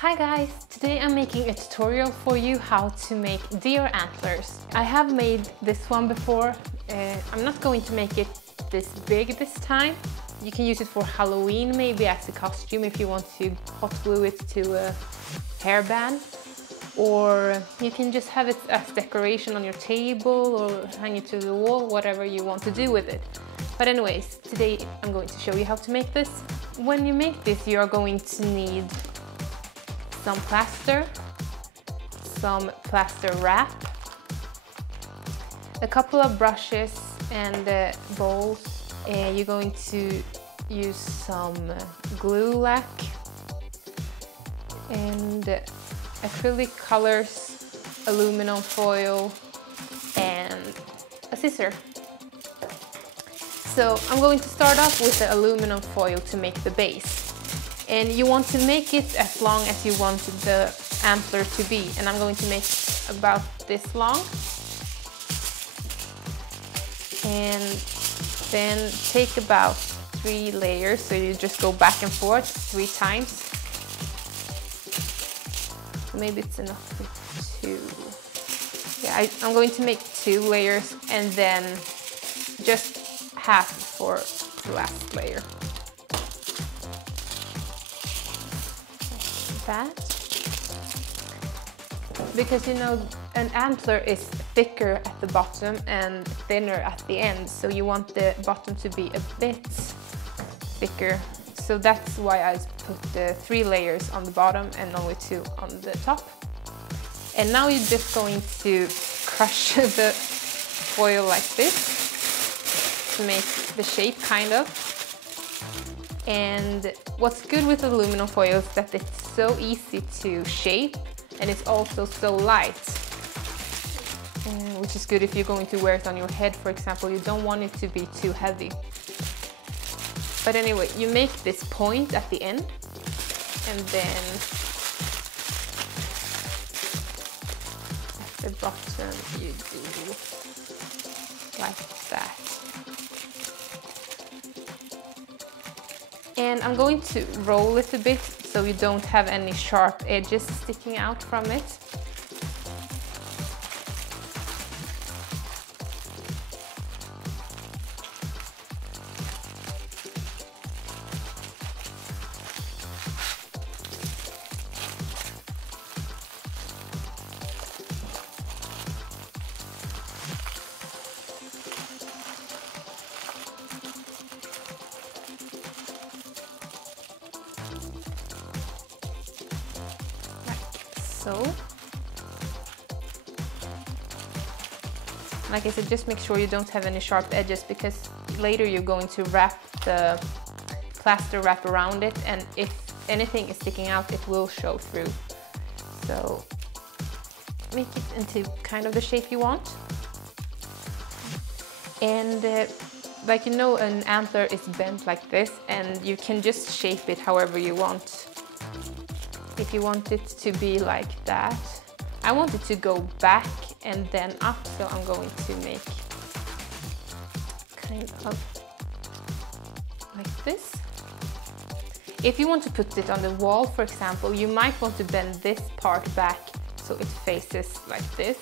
Hi guys! Today I'm making a tutorial for you how to make deer antlers. I have made this one before. I'm not going to make it this big this time. You can use it for Halloween, maybe as a costume if you want to hot glue it to a hairband. Or you can just have it as decoration on your table or hang it to the wall, whatever you want to do with it. But anyways, today I'm going to show you how to make this. When you make this, you are going to need some plaster, some plaster wrap, a couple of brushes and bowls. You're going to use some glue lac and acrylic colors, aluminum foil and a scissor. So I'm going to start off with the aluminum foil to make the base. And you want to make it as long as you want the antler to be. And I'm going to make about this long. And then take about 3 layers. So you just go back and forth 3 times. Maybe it's enough with 2. Yeah, I'm going to make 2 layers and then just half for the last layer. That. Because you know an antler is thicker at the bottom and thinner at the end, so you want the bottom to be a bit thicker. So that's why I put the 3 layers on the bottom and only 2 on the top. And now you're just going to crush the foil like this to make the shape kind of. And what's good with aluminum foil is that it's so easy to shape and it's also so light, which is good if you're going to wear it on your head, for example. You don't want it to be too heavy. But anyway, you make this point at the end and then at the bottom you do like that. And I'm going to roll it a bit so you don't have any sharp edges sticking out from it. So, like I said, just make sure you don't have any sharp edges because later you're going to wrap the plaster wrap around it, and if anything is sticking out, it will show through. So make it into kind of the shape you want. And like you know, an antler is bent like this and you can just shape it however you want. If you want it to be like that, I want it to go back and then up, so I'm going to make kind of like this. If you want to put it on the wall, for example, you might want to bend this part back so it faces like this,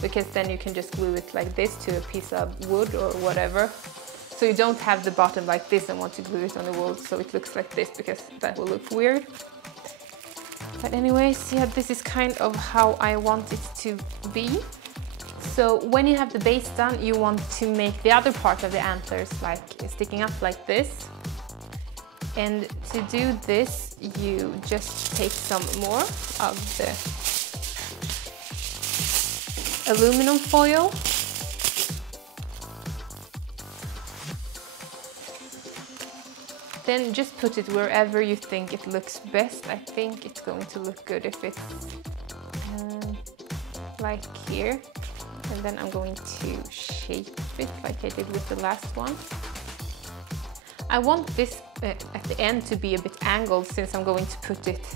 because then you can just glue it like this to a piece of wood or whatever. So you don't have the bottom like this and want to glue it on the wall so it looks like this, because that will look weird. But anyways, yeah, this is kind of how I want it to be. So when you have the base done, you want to make the other part of the antlers like sticking up like this. And to do this, you just take some more of the aluminum foil. Then just put it wherever you think it looks best. I think it's going to look good if it's like here. And then I'm going to shape it like I did with the last one. I want this at the end to be a bit angled, since I'm going to put it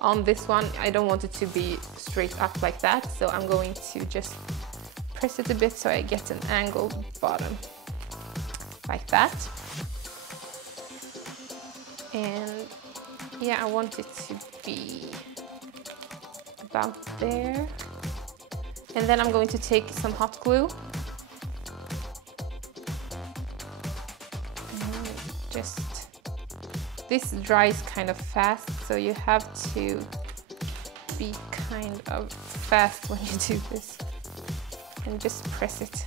on this one. I don't want it to be straight up like that, so I'm going to just press it a bit so I get an angled bottom like that. And yeah, I want it to be about there. And then I'm going to take some hot glue. And just, this dries kind of fast, so you have to be kind of fast when you do this. And just press it.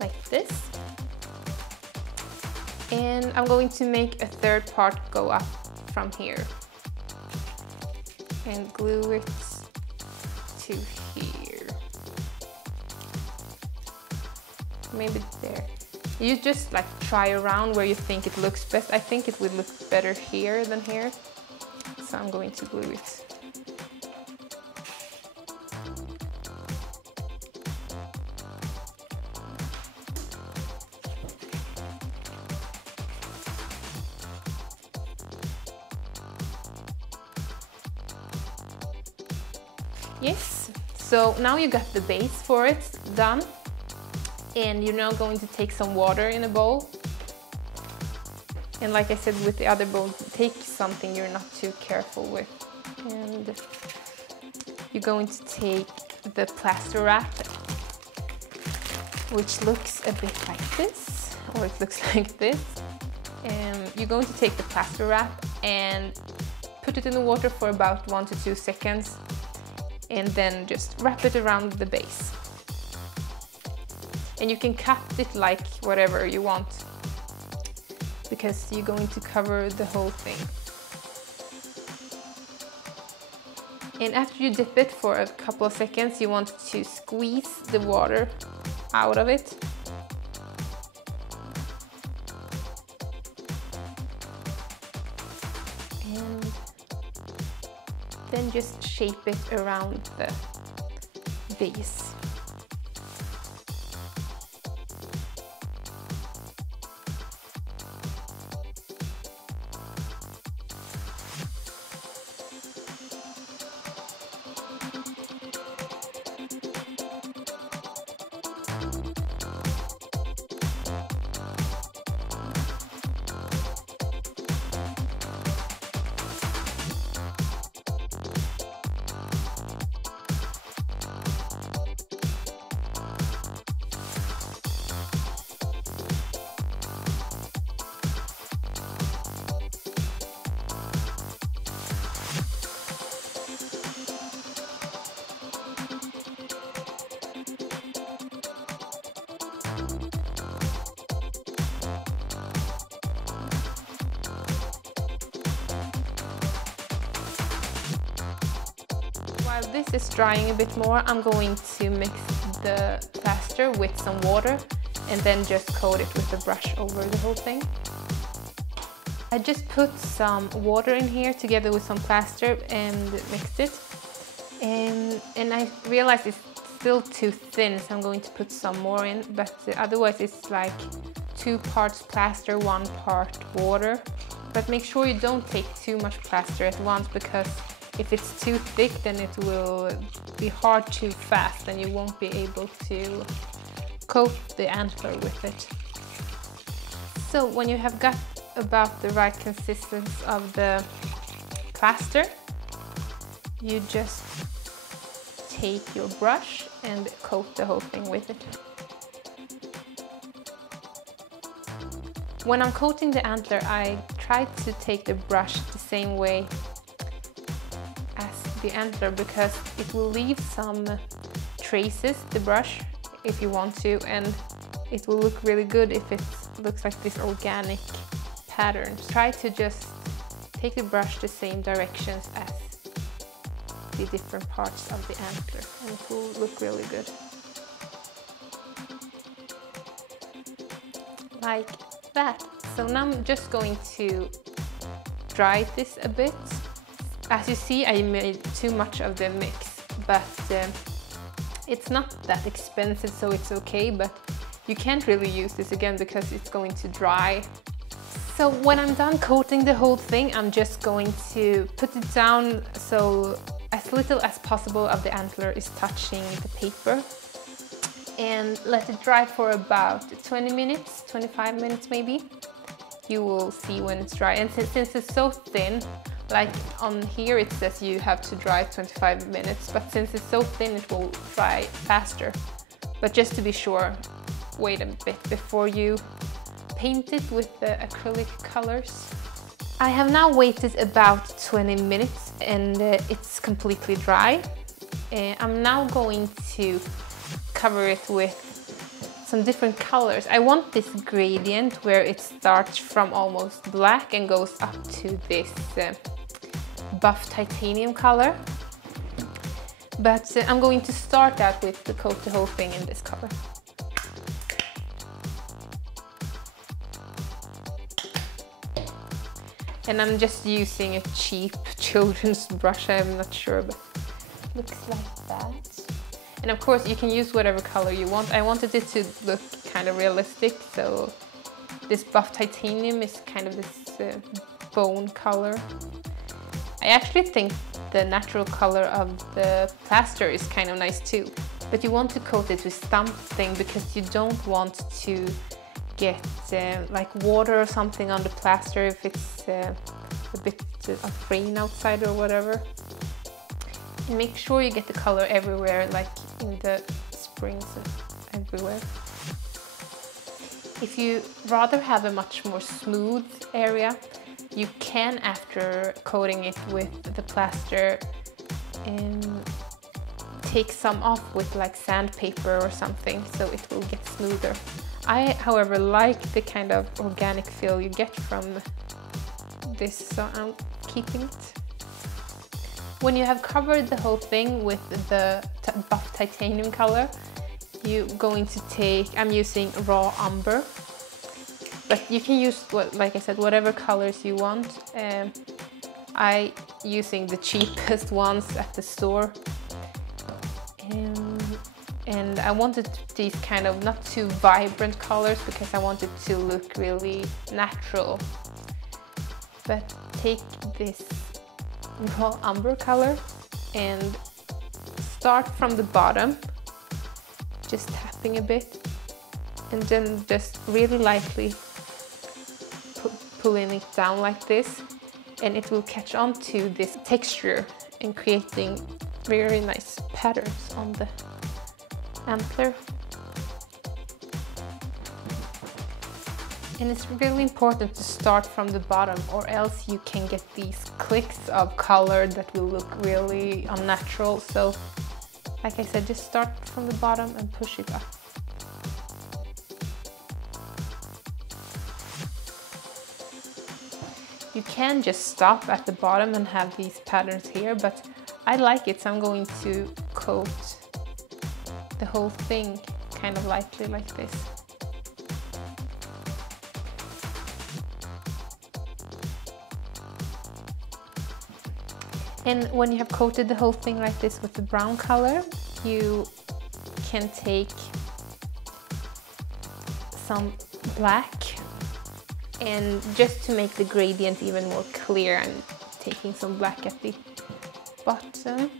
Like this. And I'm going to make a third part go up from here. And glue it to here. Maybe there. You just like try around where you think it looks best. I think it would look better here than here. So I'm going to glue it. Yes, so now you got the base for it done, and you're now going to take some water in a bowl. And like I said with the other bowl, take something you're not too careful with. And you're going to take the plaster wrap, which looks a bit like this, or it looks like this. And you're going to take the plaster wrap and put it in the water for about 1 to 2 seconds. And then just wrap it around the base. And you can cut it like whatever you want, because you're going to cover the whole thing. And after you dip it for a couple of seconds, you want to squeeze the water out of it. And then just shape it around the base. While this is drying a bit more, I'm going to mix the plaster with some water and then just coat it with a brush over the whole thing. I just put some water in here together with some plaster and mixed it. And I realized it's still too thin, so I'm going to put some more in, but otherwise it's like 2 parts plaster, 1 part water. But make sure you don't take too much plaster at once, because if it's too thick, then it will be hard too fast and you won't be able to coat the antler with it. So when you have got about the right consistency of the plaster, you just take your brush and coat the whole thing with it. When I'm coating the antler, I try to take the brush the same way as the antler, because it will leave some traces, the brush, if you want to, and it will look really good if it looks like this organic pattern. Try to just take the brush the same directions as the different parts of the antler, and it will look really good. Like that. So now I'm just going to dry this a bit. As you see, I made too much of the mix, but it's not that expensive, so it's okay, but you can't really use this again because it's going to dry So when I'm done coating the whole thing, I'm just going to put it down so as little as possible of the antler is touching the paper, and let it dry for about 20 minutes, 25 minutes maybe. You will see when it's dry, and since it's so thin, like on here it says you have to dry 25 minutes, but since it's so thin it will dry faster. But just to be sure, wait a bit before you paint it with the acrylic colors. I have now waited about 20 minutes and it's completely dry. I'm now going to cover it with some different colors. I want this gradient where it starts from almost black and goes up to this buff titanium color. But I'm going to start out with to coat the whole thing in this color. And I'm just using a cheap children's brush, I'm not sure, but it looks like that. And of course you can use whatever color you want. I wanted it to look kind of realistic, so this buff titanium is kind of this bone color. I actually think the natural color of the plaster is kind of nice too, but you want to coat it with something because you don't want to get like water or something on the plaster if it's a bit of rain outside or whatever. And make sure you get the color everywhere, like in the springs and everywhere. If you rather have a much more smooth area, you can, after coating it with the plaster, take some off with like sandpaper or something, so it will get smoother. I, however, like the kind of organic feel you get from this, so I'm keeping it. When you have covered the whole thing with the buff titanium color, you're going to take, I'm using raw umber, but you can use, like I said, whatever colors you want. I using the cheapest ones at the store. And I wanted these kind of not too vibrant colors because I wanted to look really natural. But take this raw umber color and start from the bottom, just tapping a bit, and then just really lightly pulling it down like this, and it will catch on to this texture and creating very nice patterns on the antler. And it's really important to start from the bottom, or else you can get these clicks of color that will look really unnatural. So, like I said, just start from the bottom and push it up. You can just stop at the bottom and have these patterns here, but I like it, so I'm going to coat the whole thing kind of lightly like this. And when you have coated the whole thing like this with the brown color, you can take some black, and just to make the gradient even more clear, I'm taking some black at the bottom.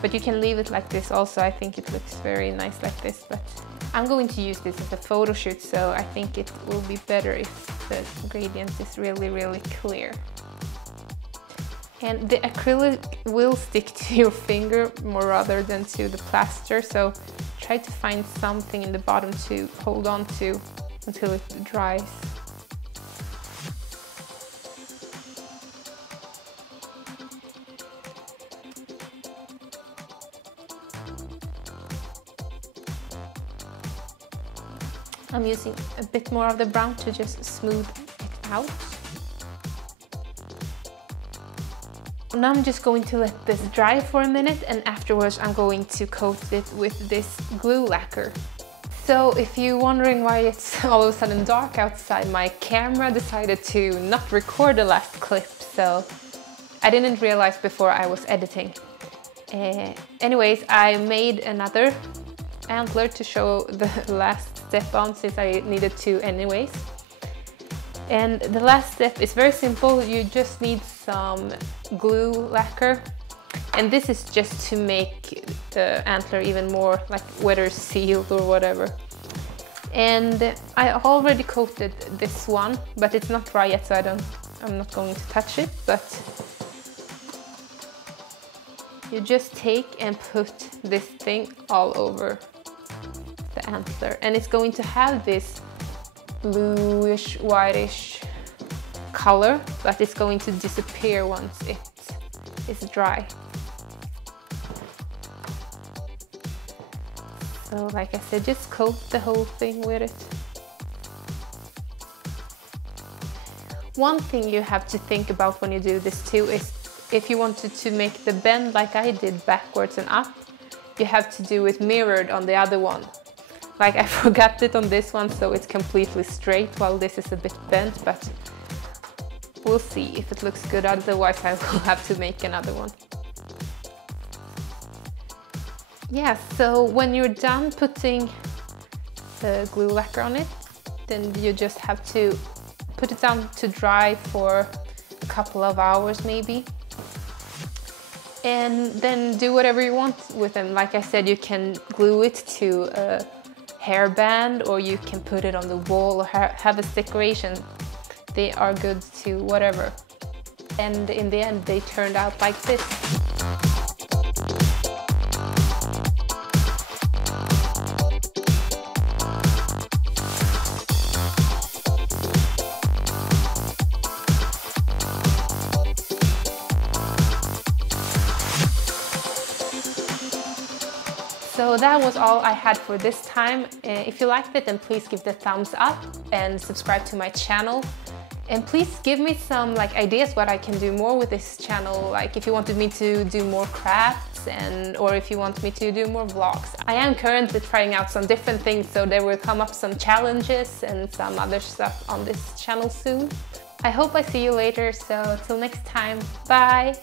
But you can leave it like this also. I think it looks very nice like this, but I'm going to use this as a photo shoot, so I think it will be better if the gradient is really, really clear. And the acrylic will stick to your finger more rather than to the plaster, so try to find something in the bottom to hold on to until it dries. I'm using a bit more of the brown to just smooth it out. Now I'm just going to let this dry for a minute, and afterwards I'm going to coat it with this glue lacquer. So if you're wondering why it's all of a sudden dark outside, my camera decided to not record the last clip, so I didn't realize before I was editing. Anyways, I made another antler to show the last step on, since I needed to anyways. And the last step is very simple. You just need some glue lacquer, and this is just to make the antler even more like weather sealed or whatever. And I already coated this one, but it's not dry yet, so I'm not going to touch it. But you just take and put this thing all over the antler, and it's going to have this bluish, whitish color, but it's going to disappear once it is dry. So like I said, just coat the whole thing with it. One thing you have to think about when you do this too is if you wanted to make the bend like I did backwards and up, you have to do it mirrored on the other one. Like I forgot it on this one, so it's completely straight while this is a bit bent, but we'll see if it looks good, otherwise I will have to make another one. Yeah, so when you're done putting the glue lacquer on it, then you just have to put it down to dry for a couple of hours maybe. And then do whatever you want with them. Like I said, you can glue it to a hairband, or you can put it on the wall or have as decoration. They are good to whatever. And in the end, they turned out like this. So that was all I had for this time. If you liked it, then please give the thumbs up and subscribe to my channel. And please give me some ideas what I can do more with this channel. Like if you wanted me to do more crafts, or if you want me to do more vlogs. I am currently trying out some different things, so there will come up some challenges and some other stuff on this channel soon. I hope I see you later, so till next time, bye!